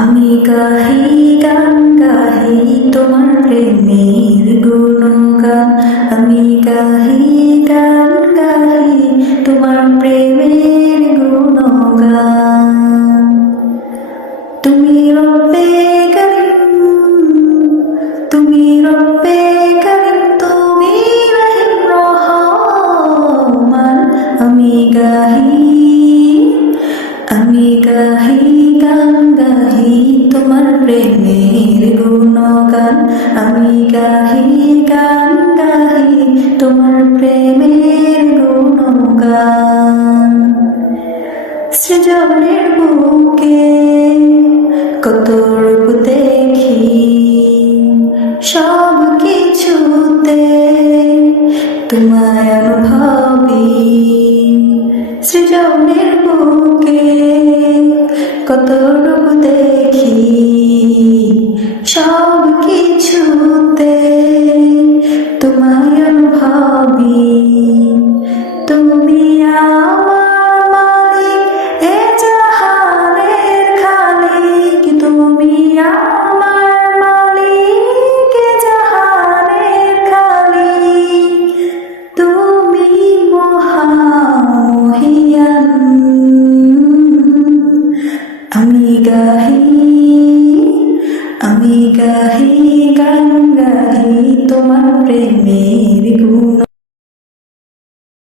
আমি গাহি গান গাহি তোমার প্রেমের গুণগান। আমি গাহি গান গাহি তোমার প্রেমের গুণগান। তুমি রব্বে করিম, তুমি রব্বে করিম, তুমি রহিম রহমান। আমি গাহি গান গাহি তোমার প্রেমের গুণগান। আমি গাহি গান গাহি তোমার প্রেমের গুণগান। সৃজনের বুকে কত রূপ দেখি, সব কিছুতে তোমায় অনুভবী। সৃজনের বুকে কত রূপ দেখি, সব কিছুতে তোমায় অনুভবী। তুমি আমার মালিক, এ জাহানের খালিক। তুমি আমার মালিক, এ জাহানের খালিক। তুমি মহামহিয়ান। আমি গাহি